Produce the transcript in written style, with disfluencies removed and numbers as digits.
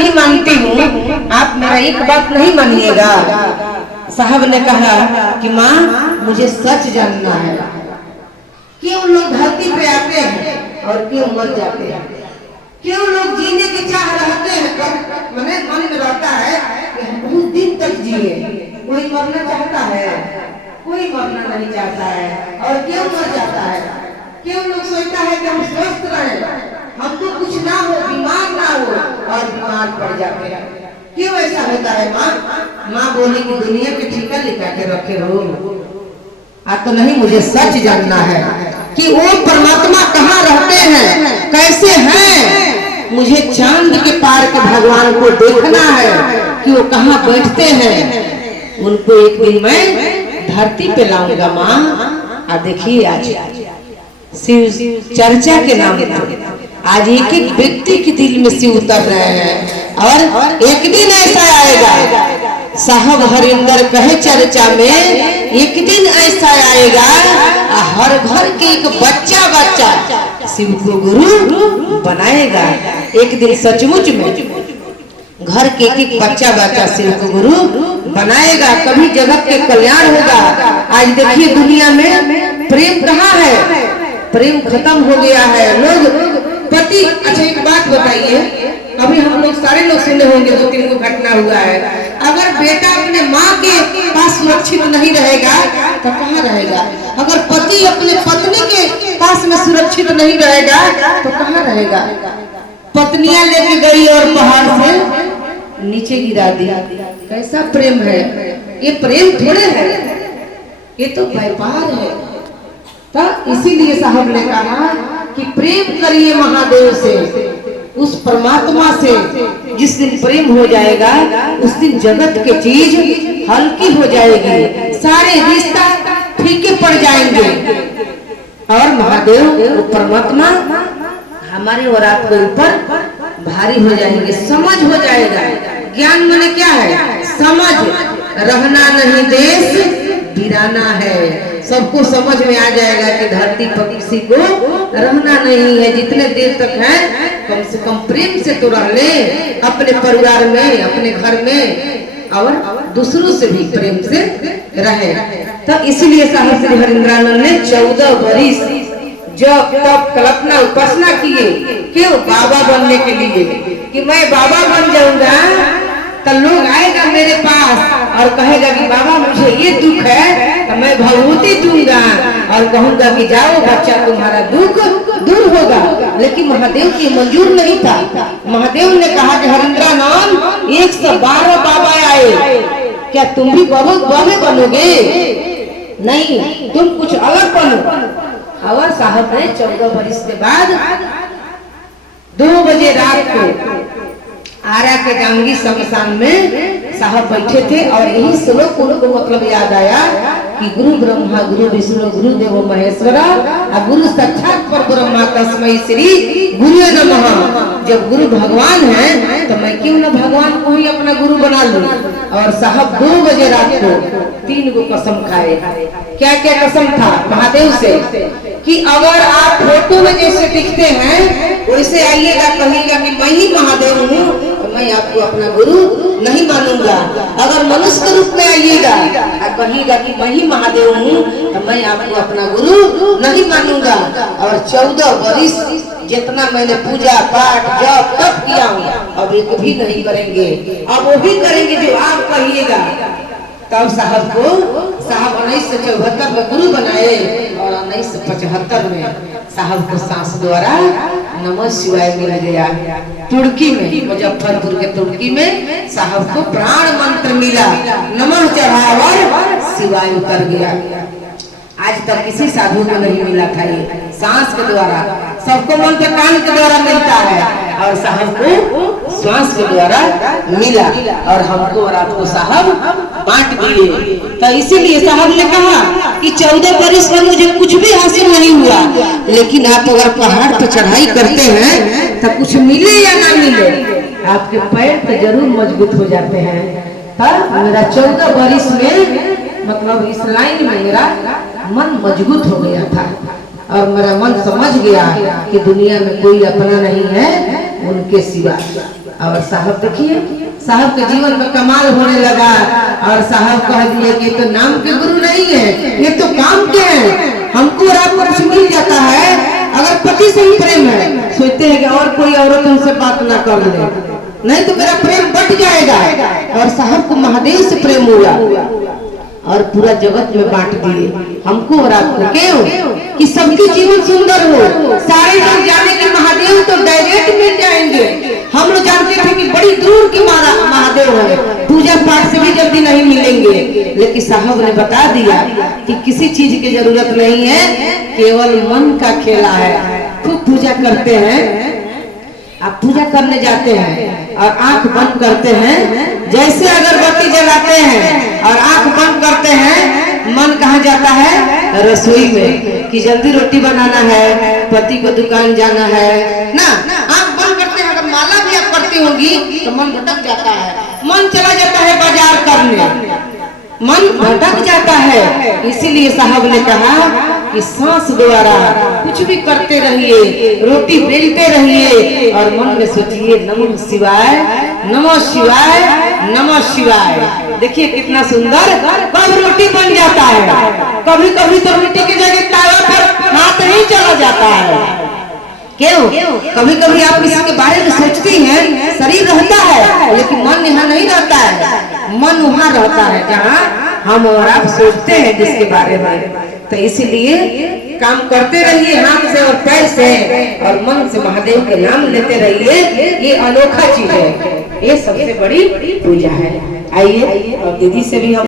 नहीं मानती हूँ, आप मेरा एक बात नहीं मानिएगा। साहब ने कहा कि माँ मुझे सच जानना है, क्यों लोग धरती पे आते हैं और क्यों मर जाते हैं, क्यों लोग जीने की चाह रखते हैं, मैंने मन में रहता है कि हम बहुत दिन तक जिए, कोई मरना चाहता है, कोई मरना नहीं चाहता है, और क्यों मर जाता है, क्यों लोग सोचता है कि हम स्वस्थ रहे, हमको कुछ ना हो, बीमार ना हो, और बीमार पड़ जाते हैं, क्यों ऐसा होता है माँ? माँ बोली कि दुनिया के ठीका लिखा के रखे हो, तो नहीं, मुझे सच जानना है कि वो परमात्मा कहाँ रहते हैं, कैसे हैं। मुझे चांद के पार के भगवान को देखना है कि वो कहाँ बैठते हैं। उनको एक दिन मैं धरती पे लाऊंगा माँ। देखिए आज शिव चर्चा के नाम पर आज एक एक व्यक्ति के दिल में शिव उतर रहे हैं, और एक दिन ऐसा आएगा, साहब हरिंदर कहे चर्चा में, एक दिन ऐसा आएगा हर घर के एक बच्चा बच्चा शिव को गुरु बनाएगा। एक दिन सचमुच में घर के एक बच्चा बच्चा शिव को गुरु बनाएगा, कभी जगत के कल्याण होगा। आज देखिए दुनिया में प्रेम कहाँ है, प्रेम खत्म हो गया है। लोग पति, अच्छा एक बात बताइए, अभी हम लोग सारे लोग सुने होंगे 2-3 को घटना हुआ है, अगर बेटा अपने माँ के पास सुरक्षित नहीं रहेगा तो कहाँ रहेगा? अगर पति अपने पत्नी के पास में सुरक्षित नहीं रहेगा तो कहाँ रहेगा? पत्नियां लेके गई और पहाड़ से नीचे गिरा दी। कैसा प्रेम है? ये प्रेम थोड़े है, ये तो व्यापार है। तो इसीलिए साहब ने कहा कि प्रेम करिए महादेव से, उस परमात्मा से। जिस दिन प्रेम हो जाएगा उस दिन जगत के चीज हल्की हो जाएगी, सारे रिश्ता फीके पड़ जाएंगे, और महादेव परमात्मा हमारे और आपके ऊपर भारी हो जाएंगे, समझ हो जाएगा। ज्ञान माने क्या है? समझ। रहना नहीं देश वीराना है। सबको समझ में आ जाएगा कि धरती पर किसी को रहना नहीं है। जितने देर तक है कम से कम प्रेम से तो रह ले, अपने परिवार में, अपने घर में, और दूसरों से भी प्रेम से रहे। तो इसीलिए साहब श्री हरिंद्रानंद ने 14 वर्ष जब तब कल्पना उपासना किए, क्यों? बाबा बनने के लिए, कि मैं बाबा बन जाऊंगा तो लोग आएगा मेरे पास और कहेगा कि बाबा मुझे ये दुख है, तो मैं भभूति दूंगा और कहूंगा कि जाओ बच्चा तुम्हारा दुख दूर होगा। लेकिन महादेव की मंजूर नहीं था। महादेव ने कहा कि हरिंद्रानंद 112 बाबा आए, क्या तुम भी बाबे बनोगे? नहीं, तुम कुछ अलग बनो। और साहब ने 14 वर्ष के बाद 2 बजे रात को आरा के गांगी शमशान में साहब बैठे थे, और यही श्लोक उनको मतलब याद आया कि गुरु ब्रह्मा गुरु विष्णु गुरु देव महेश्वरा गुरु साक्षात परब्रह्मा तस्मै श्री गुरुवे नमः। जब गुरु भगवान है तो मैं क्यों न भगवान को ही अपना गुरु बना लूं। और साहब 2 बजे रात को 3 गो कसम खाए। क्या क्या कसम था? महादेव से कि अगर आप फोटो में जैसे दिखते हैं वैसे आइएगा, कहिएगा कि मैं ही महादेव हूँ, तो मैं आपको अपना गुरु नहीं मानूंगा। अगर मनुष्य के रूप में आइएगा और कहिएगा कि मैं ही महादेव हूँ, तो मैं आपको अपना गुरु नहीं मानूंगा। और 14 वर्ष जितना मैंने पूजा पाठ जप तप किया हूँ, अब एक भी नहीं करेंगे, अब वो भी करेंगे जो आप कहिएगा। तब साहब 1974 में गुरु बनाए, और 1975 में साहब को सांस द्वारा नमः शिवाय मिल गया। तुर्की में, मुजफ्फरपुर के तुर्की में साहब को प्राण मंत्र मिला, नमः चढ़ावर शिवाय उतर गया। आज तक किसी साधु को नहीं मिला था ये सांस के द्वारा। सबको मंत्र कान के द्वारा मिलता है, और साहब को श्वास के द्वारा मिला, और हमको और आपको साहब बांट दिए। तो इसीलिए साहब ने कहा कि 14 वर्ष में मुझे कुछ भी हासिल नहीं हुआ, लेकिन आप अगर पहाड़ पर चढ़ाई करते हैं तो कुछ मिले या ना मिले, आपके पैर तो जरूर मजबूत हो जाते हैं। तब मेरा 14 वर्ष में मतलब इस लाइन में मेरा मन मजबूत हो गया था, और मेरा मन समझ गया कि दुनिया में कोई अपना नहीं है उनके सिवा। और साहब देखिए, साहब के जीवन में कमाल होने लगा और साहब कह दिए कि तो नाम के गुरु नहीं है, ये तो काम के हैं। हमको और आपको कुछ मिल जाता है अगर पति से ही प्रेम है, सोचते हैं कि और कोई औरत हमसे बात ना कर ले, नहीं तो मेरा प्रेम बढ़ जाएगा। और साहब को महादेव से प्रेम हुआ और पूरा जगत में बांट दिए हमको और आपको। क्यों? कि सबके जीवन सुंदर हो, सारे लोग जाने कि महादेव तो डायरेक्ट मिल जाएंगे। हम लोग जानते थे कि बड़ी दूर के महादेव है, पूजा पाठ से भी जल्दी नहीं मिलेंगे, लेकिन साहब ने बता दिया कि किसी चीज की जरूरत नहीं है, केवल मन का खेला है। खूब पूजा करते हैं, आप पूजा करने जाते हैं और आंख बंद करते हैं, जैसे अगरबत्ती जलाते हैं और आंख बंद करते हैं, मन कहाँ जाता है? रसोई में, कि जल्दी रोटी बनाना है, पति को दुकान जाना है ना। आंख बंद करते हैं, अगर माला भी आप करती होंगी तो मन भटक जाता है, मन चला जाता है बाजार करने, मन भटक जाता है। इसीलिए साहब ने कहा कि सांस द्वारा कुछ भी करते रहिए, रोटी बेलते रहिए और मन में सोचिए नमः शिवाय, नमः शिवाय, नमः शिवाय। देखिए कितना सुंदर कब रोटी बन जाता है। कभी कभी तो रोटी की जगह तावा पर हाथ ही चला जाता है। क्यों? कभी कभी आप किसी के बारे में सोचती हैं, शरीर रहता है लेकिन मन यहाँ नहीं रहता है, मन वहाँ रहता है जहाँ हम और आप सोचते हैं जिसके बारे में। तो इसीलिए काम करते रहिए हाथ से और पैर से और मन से महादेव के नाम लेते रहिए। ये अनोखा चीज है, ये सबसे बड़ी पूजा है। आइए और दीदी से भी हम